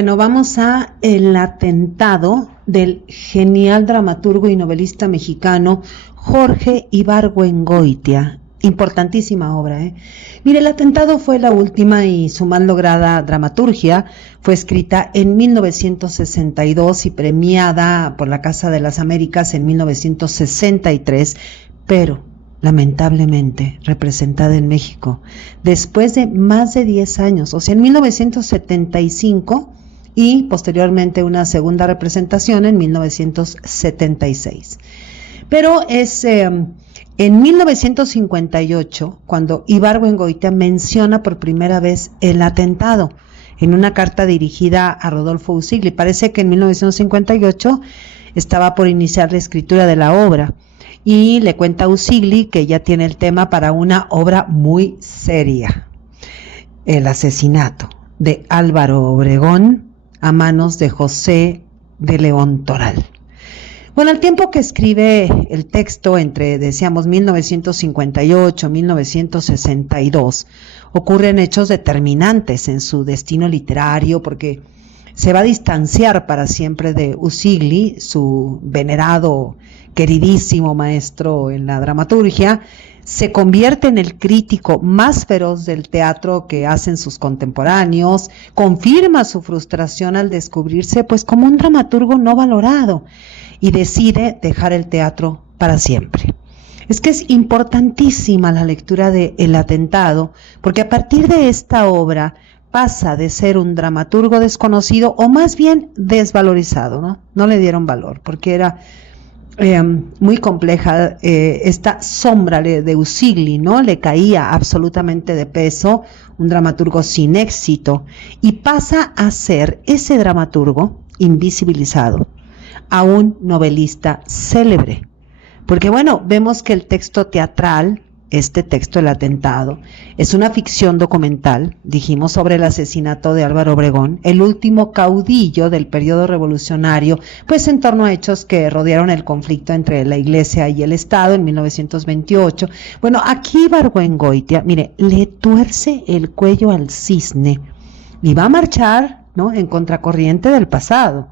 Bueno, vamos a el atentado del genial dramaturgo y novelista mexicano Jorge Ibargüengoitia. Importantísima obra, ¿eh? Mire, el atentado fue la última y su mal lograda dramaturgia. Fue escrita en 1962 y premiada por la Casa de las Américas en 1963, pero lamentablemente representada en México después de más de 10 años, o sea, en 1975 y posteriormente una segunda representación en 1976. Pero es en 1958 cuando Ibargüengoitia menciona por primera vez el atentado en una carta dirigida a Rodolfo Usigli. Parece que en 1958 estaba por iniciar la escritura de la obra y le cuenta a Usigli que ya tiene el tema para una obra muy seria: el asesinato de Álvaro Obregón a manos de José de León Toral. Bueno, al tiempo que escribe el texto, entre, decíamos, 1958 y 1962, ocurren hechos determinantes en su destino literario, porque se va a distanciar para siempre de Usigli, su venerado, queridísimo maestro en la dramaturgia. Se convierte en el crítico más feroz del teatro que hacen sus contemporáneos, confirma su frustración al descubrirse pues como un dramaturgo no valorado y decide dejar el teatro para siempre. Es que es importantísima la lectura de El atentado, porque a partir de esta obra pasa de ser un dramaturgo desconocido, o más bien desvalorizado, ¿no? No le dieron valor, porque era muy compleja esta sombra de Usigli, ¿no? Le caía absolutamente de peso, un dramaturgo sin éxito, y pasa a ser ese dramaturgo invisibilizado a un novelista célebre. Porque bueno, vemos que el texto teatral, este texto, El atentado, es una ficción documental, dijimos, sobre el asesinato de Álvaro Obregón, el último caudillo del periodo revolucionario, pues en torno a hechos que rodearon el conflicto entre la Iglesia y el Estado en 1928. Bueno, aquí Ibargüengoitia, mire, le tuerce el cuello al cisne y va a marchar, ¿no?, en contracorriente del pasado.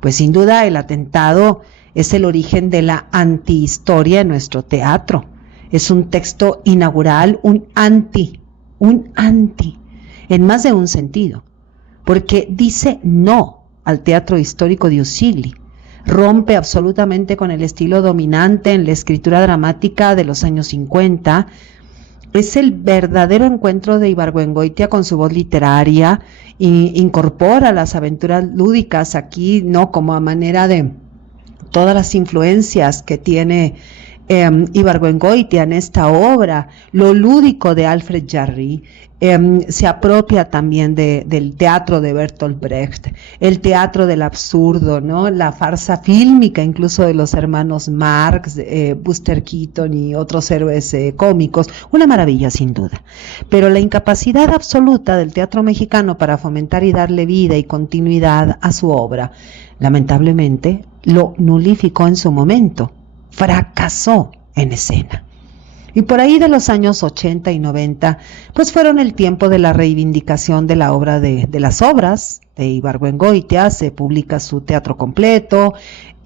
Pues sin duda el atentado es el origen de la antihistoria en nuestro teatro. Es un texto inaugural, un anti, en más de un sentido, porque dice no al teatro histórico de Usigli, rompe absolutamente con el estilo dominante en la escritura dramática de los años 50, es el verdadero encuentro de Ibargüengoitia con su voz literaria, e incorpora las aventuras lúdicas aquí, no como a manera de todas las influencias que tiene Ibargüengoitia en esta obra, lo lúdico de Alfred Jarry, se apropia también del teatro de Bertolt Brecht, el teatro del absurdo, ¿no?, la farsa fílmica incluso de los hermanos Marx, Buster Keaton y otros héroes cómicos, una maravilla sin duda. Pero la incapacidad absoluta del teatro mexicano para fomentar y darle vida y continuidad a su obra, lamentablemente, lo nulificó en su momento, fracasó en escena. Y por ahí de los años 80 y 90, pues fueron el tiempo de la reivindicación de la obra de las obras de Ibargüengoitia. Se publica su teatro completo,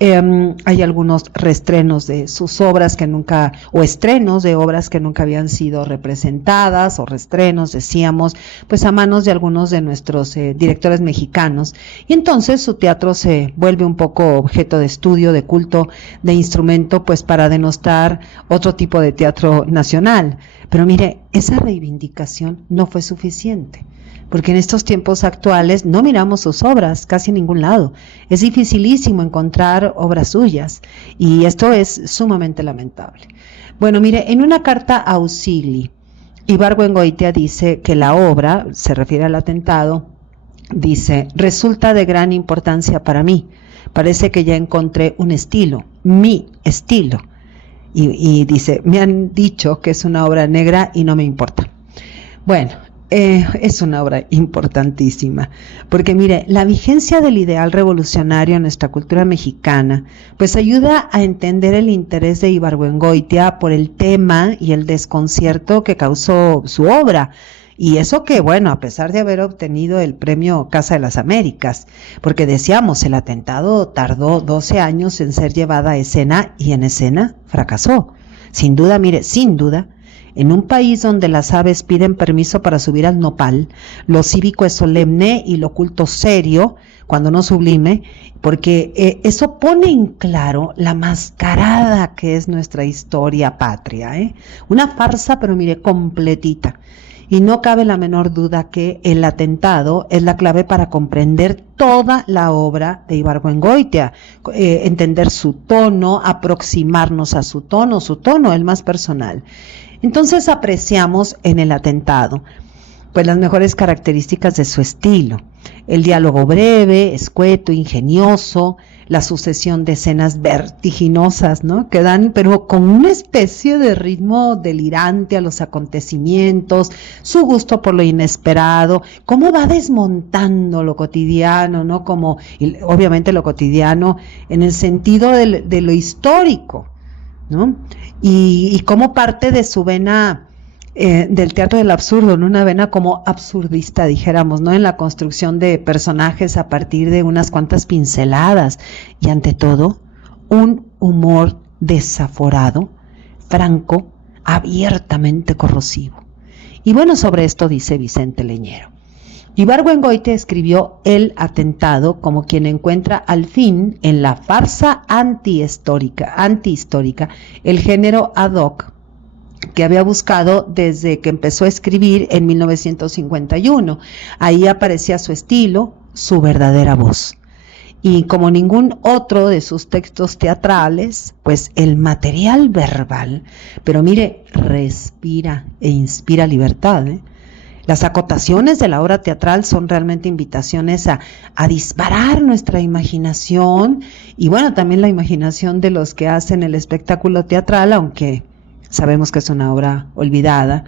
hay algunos reestrenos de sus obras que nunca, o estrenos de obras que nunca habían sido representadas, o reestrenos, decíamos, pues a manos de algunos de nuestros directores mexicanos. Y entonces su teatro se vuelve un poco objeto de estudio, de culto, de instrumento, pues para denostar otro tipo de teatro nacional. Pero mire, esa reivindicación no fue suficiente, porque en estos tiempos actuales no miramos sus obras casi en ningún lado. Es dificilísimo encontrar obras suyas y esto es sumamente lamentable. Bueno, mire, en una carta a Usigli, Ibargüengoitia dice que la obra, se refiere al atentado, dice: resulta de gran importancia para mí. Parece que ya encontré un estilo, mi estilo. Y dice, me han dicho que es una obra negra y no me importa. Bueno, es una obra importantísima, porque mire, la vigencia del ideal revolucionario en nuestra cultura mexicana, pues ayuda a entender el interés de Ibargüengoitia por el tema y el desconcierto que causó su obra. Y eso que, bueno, a pesar de haber obtenido el premio Casa de las Américas, porque decíamos, el atentado tardó 12 años en ser llevada a escena y en escena fracasó. Sin duda, mire, sin duda, en un país donde las aves piden permiso para subir al nopal, lo cívico es solemne y lo culto serio, cuando no sublime, porque eso pone en claro la mascarada que es nuestra historia patria, ¿eh? Una farsa, pero mire, completita. Y no cabe la menor duda que el atentado es la clave para comprender toda la obra de Ibargüengoitia, entender su tono, aproximarnos a su tono, el más personal. Entonces apreciamos en el atentado pues las mejores características de su estilo: el diálogo breve, escueto, ingenioso, la sucesión de escenas vertiginosas, ¿no?, que dan, pero con una especie de ritmo delirante a los acontecimientos, su gusto por lo inesperado, cómo va desmontando lo cotidiano, ¿no?, como, y obviamente lo cotidiano en el sentido de lo histórico, ¿no?, y cómo parte de su vena del teatro del absurdo, en una vena como absurdista, dijéramos, ¿no?, en la construcción de personajes a partir de unas cuantas pinceladas, y ante todo, un humor desaforado, franco, abiertamente corrosivo. Y bueno, sobre esto dice Vicente Leñero: Ibargüengoitia escribió El atentado como quien encuentra al fin en la farsa antihistórica, el género ad hoc que había buscado desde que empezó a escribir en 1951. Ahí aparecía su estilo, su verdadera voz. Y como ningún otro de sus textos teatrales, pues el material verbal, pero mire, respira e inspira libertad, ¿eh? Las acotaciones de la obra teatral son realmente invitaciones a disparar nuestra imaginación, y bueno, también la imaginación de los que hacen el espectáculo teatral, aunque sabemos que es una obra olvidada.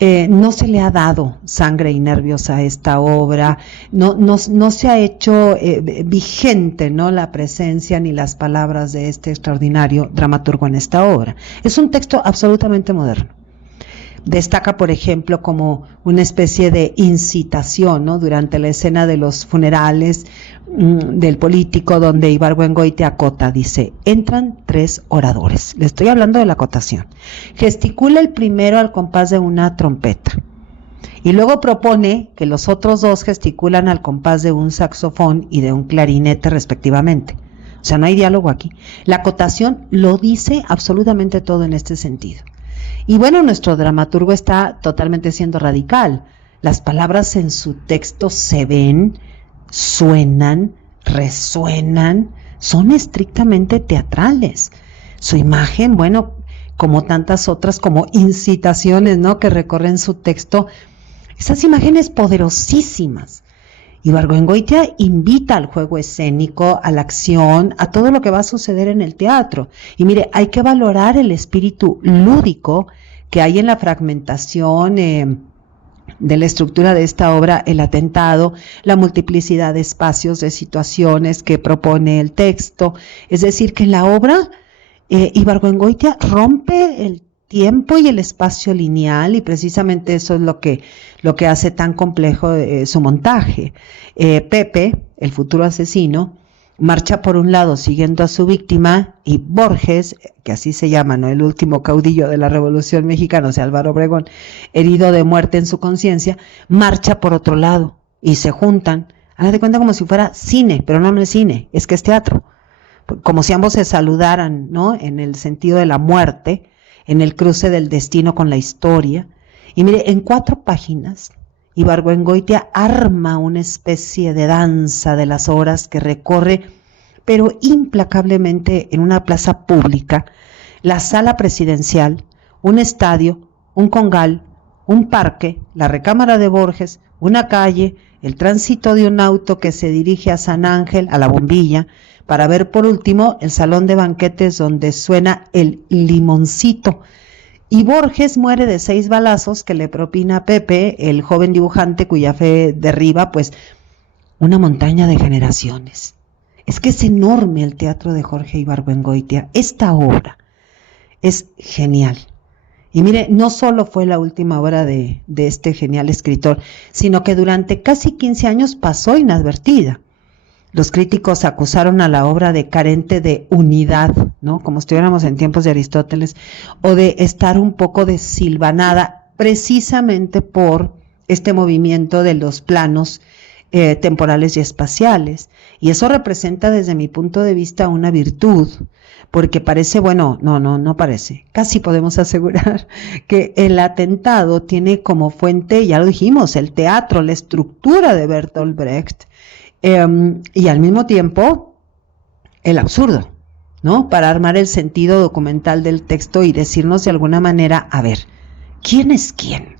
No se le ha dado sangre y nervios a esta obra, no se ha hecho vigente, ¿no?, la presencia ni las palabras de este extraordinario dramaturgo en esta obra. Es un texto absolutamente moderno. Destaca, por ejemplo, como una especie de incitación, ¿no?, durante la escena de los funerales del político, donde Ibargüengoitia acota, dice: entran 3 oradores. Le estoy hablando de la acotación. Gesticula el primero al compás de una trompeta, y luego propone que los otros 2 gesticulan al compás de un saxofón y de un clarinete respectivamente. O sea, no hay diálogo aquí. La acotación lo dice absolutamente todo en este sentido. Y bueno, nuestro dramaturgo está totalmente siendo radical. Las palabras en su texto se ven, suenan, resuenan, son estrictamente teatrales. Su imagen, bueno, como tantas otras, como incitaciones, ¿no?, que recorren su texto, esas imágenes poderosísimas. Ibargüengoitia invita al juego escénico, a la acción, a todo lo que va a suceder en el teatro. Y mire, hay que valorar el espíritu lúdico que hay en la fragmentación de la estructura de esta obra, El atentado, la multiplicidad de espacios, de situaciones que propone el texto. Es decir, que en la obra Ibargüengoitia rompe el tiempo y el espacio lineal, y precisamente eso es lo que hace tan complejo su montaje. Pepe, el futuro asesino, marcha por un lado siguiendo a su víctima, y Borges, que así se llama, ¿no?, el último caudillo de la Revolución Mexicana, o sea, Álvaro Obregón, herido de muerte en su conciencia, marcha por otro lado y se juntan. Haga de cuenta como si fuera cine, pero no es cine, es que es teatro. Como si ambos se saludaran, ¿no?, en el sentido de la muerte, en el cruce del destino con la historia. Y mire, en 4 páginas, Ibargüengoitia arma una especie de danza de las horas que recorre, pero implacablemente, en una plaza pública, la sala presidencial, un estadio, un congal, un parque, la recámara de Borges, una calle, el tránsito de un auto que se dirige a San Ángel, a la Bombilla, para ver por último el salón de banquetes donde suena el limoncito. Y Borges muere de 6 balazos que le propina Pepe, el joven dibujante cuya fe derriba, pues, una montaña de generaciones. Es que es enorme el teatro de Jorge Ibargüengoitia. Esta obra es genial. Y mire, no solo fue la última obra de este genial escritor, sino que durante casi 15 años pasó inadvertida. Los críticos acusaron a la obra de carente de unidad, ¿no? Como si estuviéramos en tiempos de Aristóteles, o de estar un poco desilvanada, precisamente por este movimiento de los planos temporales y espaciales. Y eso representa desde mi punto de vista una virtud, porque parece, bueno, no parece, casi podemos asegurar que el atentado tiene como fuente, ya lo dijimos, el teatro, la estructura de Bertolt Brecht, y al mismo tiempo el absurdo, ¿no? Para armar el sentido documental del texto y decirnos de alguna manera, a ver, ¿quién es quién?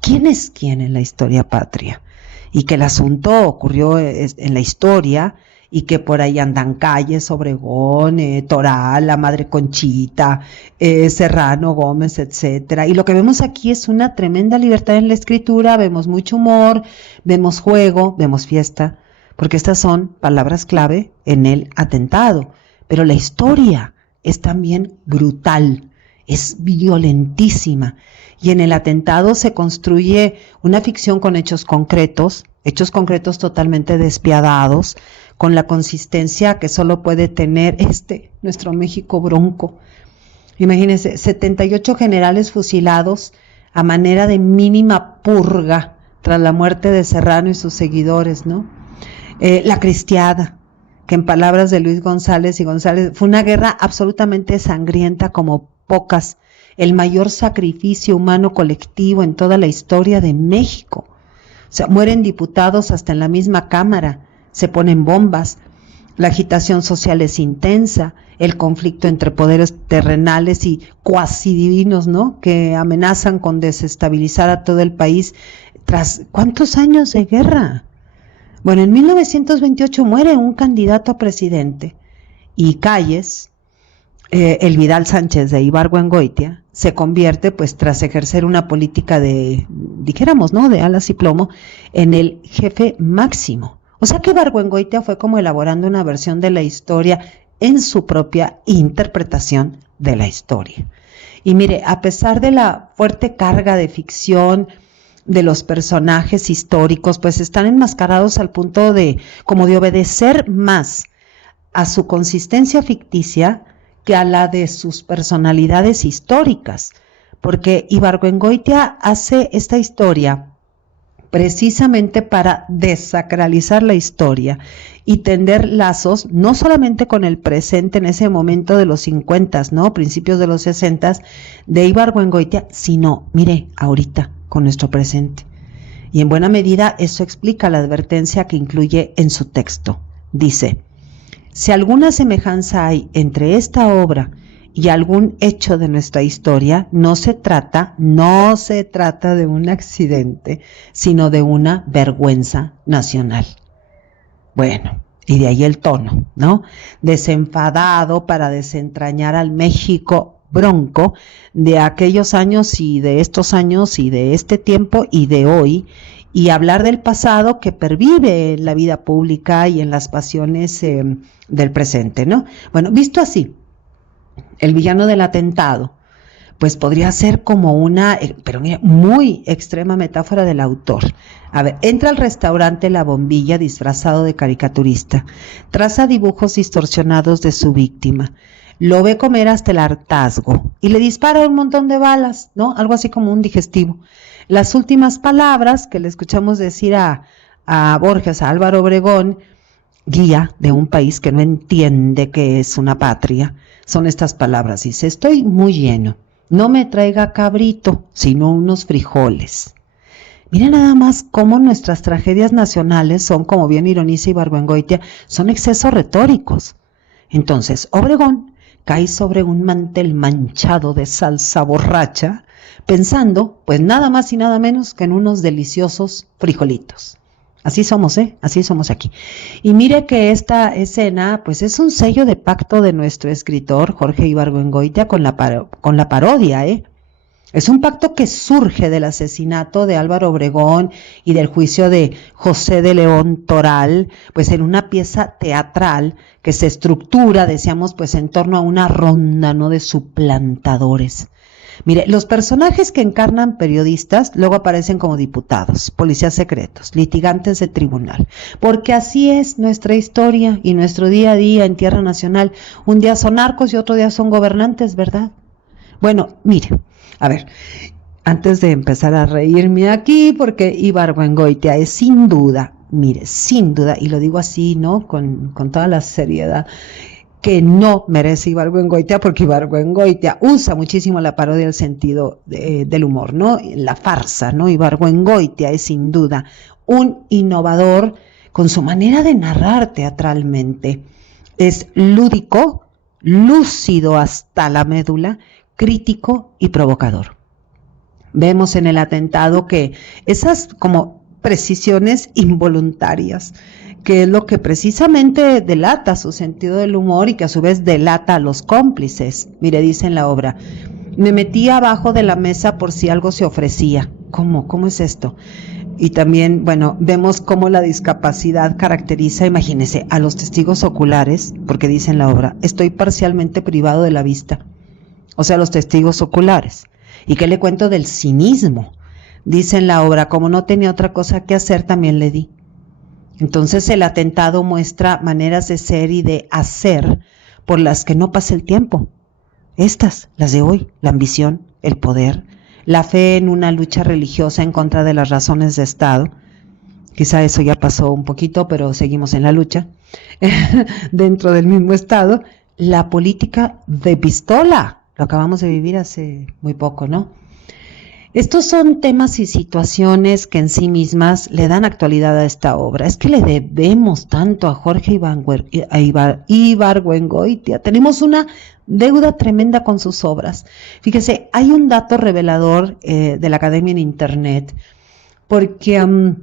¿Quién es quién en la historia patria? Y que el asunto ocurrió en la historia, y que por ahí andan Calles, Obregón, Toral, la Madre Conchita, Serrano, Gómez, etcétera. Y lo que vemos aquí es una tremenda libertad en la escritura, vemos mucho humor, vemos juego, vemos fiesta, porque estas son palabras clave en el atentado. Pero la historia es también brutal, es violentísima. Y en el atentado se construye una ficción con hechos concretos totalmente despiadados, con la consistencia que solo puede tener nuestro México bronco. Imagínense, 78 generales fusilados a manera de mínima purga tras la muerte de Serrano y sus seguidores, ¿no? La Cristiada, que en palabras de Luis González y González, fue una guerra absolutamente sangrienta como pocas, el mayor sacrificio humano colectivo en toda la historia de México. O sea, mueren diputados hasta en la misma Cámara, se ponen bombas, la agitación social es intensa, el conflicto entre poderes terrenales y cuasi divinos, ¿no?, que amenazan con desestabilizar a todo el país tras ¿cuántos años de guerra? Bueno, en 1928 muere un candidato a presidente y Calles, el Vidal Sánchez de Ibargüengoitia, se convierte, pues tras ejercer una política de, dijéramos, ¿no?, de alas y plomo, en el jefe máximo. O sea que Ibargüengoitia fue como elaborando una versión de la historia en su propia interpretación de la historia. Y mire, a pesar de la fuerte carga de ficción de los personajes históricos, pues están enmascarados al punto de como de obedecer más a su consistencia ficticia que a la de sus personalidades históricas, porque Ibargüengoitia hace esta historia precisamente para desacralizar la historia y tender lazos no solamente con el presente en ese momento de los 50, ¿no?, principios de los 60 de Ibargüengoitia, sino, mire, ahorita con nuestro presente. Y en buena medida eso explica la advertencia que incluye en su texto. Dice: si alguna semejanza hay entre esta obra y algún hecho de nuestra historia, no se trata de un accidente, sino de una vergüenza nacional. Bueno, y de ahí el tono, ¿no? Desenfadado para desentrañar al México bronco de aquellos años y de estos años y de este tiempo y de hoy, y hablar del pasado que pervive en la vida pública y en las pasiones del presente, ¿no? Bueno, visto así, el villano del atentado, pues podría ser como una, pero mira, muy extrema metáfora del autor. A ver, entra al restaurante La Bombilla disfrazado de caricaturista, traza dibujos distorsionados de su víctima, lo ve comer hasta el hartazgo y le dispara un montón de balas, ¿no? Algo así como un digestivo. Las últimas palabras que le escuchamos decir a Borges, a Álvaro Obregón, guía de un país que no entiende que es una patria, son estas palabras. Dice: estoy muy lleno, no me traiga cabrito, sino unos frijoles. Mira nada más cómo nuestras tragedias nacionales son, como bien ironiza Ibargüengoitia, son excesos retóricos. Entonces, Obregón cae sobre un mantel manchado de salsa borracha, pensando, pues nada más y nada menos que en unos deliciosos frijolitos. Así somos, así somos aquí. Y mire que esta escena, pues es un sello de pacto de nuestro escritor Jorge Ibargüengoitia con la parodia, Es un pacto que surge del asesinato de Álvaro Obregón y del juicio de José de León Toral, pues en una pieza teatral que se estructura, decíamos, pues en torno a una ronda, ¿no?, de suplantadores. Mire, los personajes que encarnan periodistas luego aparecen como diputados, policías secretos, litigantes de tribunal, porque así es nuestra historia y nuestro día a día en tierra nacional. Un día son narcos y otro día son gobernantes, ¿verdad? Bueno, mire, a ver, antes de empezar a reírme aquí, porque Ibargüengoitia es sin duda, mire, sin duda, y lo digo así, ¿no? Con toda la seriedad, que no merece Ibargüengoitia, porque Ibargüengoitia usa muchísimo la parodia del sentido del humor, ¿no? La farsa, ¿no? Ibargüengoitia es sin duda un innovador con su manera de narrar teatralmente. Es lúdico, lúcido hasta la médula, crítico y provocador. Vemos en el atentado que esas como precisiones involuntarias, que es lo que precisamente delata su sentido del humor y que a su vez delata a los cómplices. Mire, dice en la obra, me metí abajo de la mesa por si algo se ofrecía. ¿Cómo es esto? Y también, bueno, vemos cómo la discapacidad caracteriza, imagínese, a los testigos oculares, porque dice en la obra, estoy parcialmente privado de la vista. O sea, los testigos oculares. ¿Y qué le cuento del cinismo? Dice en la obra, como no tenía otra cosa que hacer, también le di. Entonces el atentado muestra maneras de ser y de hacer por las que no pasa el tiempo. Estas, las de hoy, la ambición, el poder, la fe en una lucha religiosa en contra de las razones de Estado. Quizá eso ya pasó un poquito, pero seguimos en la lucha. Dentro del mismo Estado, la política de pistola. Lo acabamos de vivir hace muy poco, ¿no? Estos son temas y situaciones que en sí mismas le dan actualidad a esta obra. Es que le debemos tanto a Jorge Ibargüengoitia. Tenemos una deuda tremenda con sus obras. Fíjese, hay un dato revelador de la Academia en Internet, porque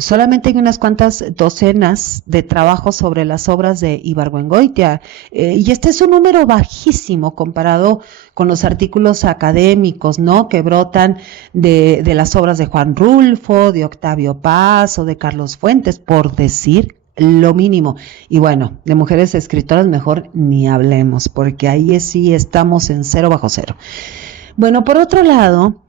solamente hay unas cuantas docenas de trabajos sobre las obras de Ibargüengoitia, y este es un número bajísimo comparado con los artículos académicos, ¿no?, que brotan de las obras de Juan Rulfo, de Octavio Paz o de Carlos Fuentes, por decir lo mínimo. Y bueno, de mujeres escritoras mejor ni hablemos, porque ahí sí estamos en 0 bajo 0. Bueno, por otro lado,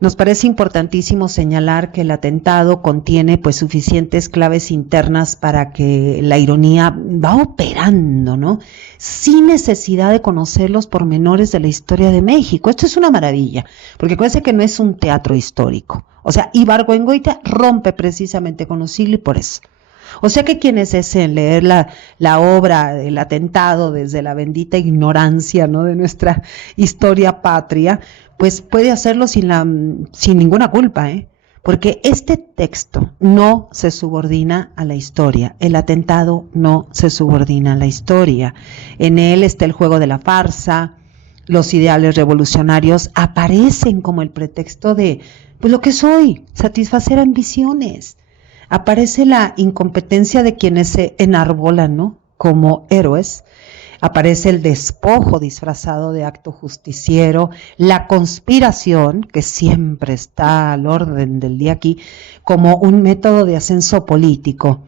nos parece importantísimo señalar que el atentado contiene pues suficientes claves internas para que la ironía va operando, ¿no?, sin necesidad de conocer los pormenores de la historia de México. Esto es una maravilla, porque acuérdense que no es un teatro histórico. O sea, Ibargüengoitia rompe precisamente con Usigli por eso. O sea que quienes deseen leer la obra del atentado desde la bendita ignorancia, ¿no?, de nuestra historia patria, pues puede hacerlo sin ninguna culpa, porque este texto no se subordina a la historia. El atentado no se subordina a la historia. En él está el juego de la farsa. Los ideales revolucionarios aparecen como el pretexto de pues lo que soy, satisfacer ambiciones. Aparece la incompetencia de quienes se enarbolan, ¿no?, como héroes. Aparece el despojo disfrazado de acto justiciero, la conspiración, que siempre está al orden del día aquí, como un método de ascenso político.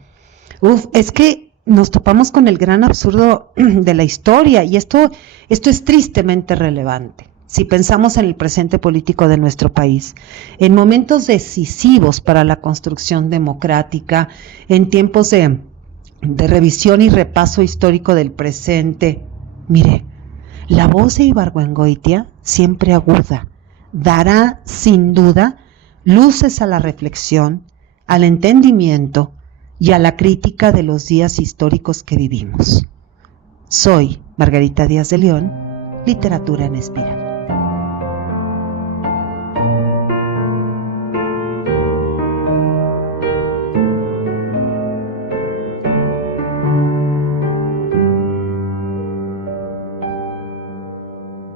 Es que nos topamos con el gran absurdo de la historia, y esto es tristemente relevante. Si pensamos en el presente político de nuestro país, en momentos decisivos para la construcción democrática, en tiempos de revisión y repaso histórico del presente, mire, la voz de Ibargüengoitia, siempre aguda, dará sin duda luces a la reflexión, al entendimiento y a la crítica de los días históricos que vivimos. Soy Margarita Díaz de León, Literatura en Espiral.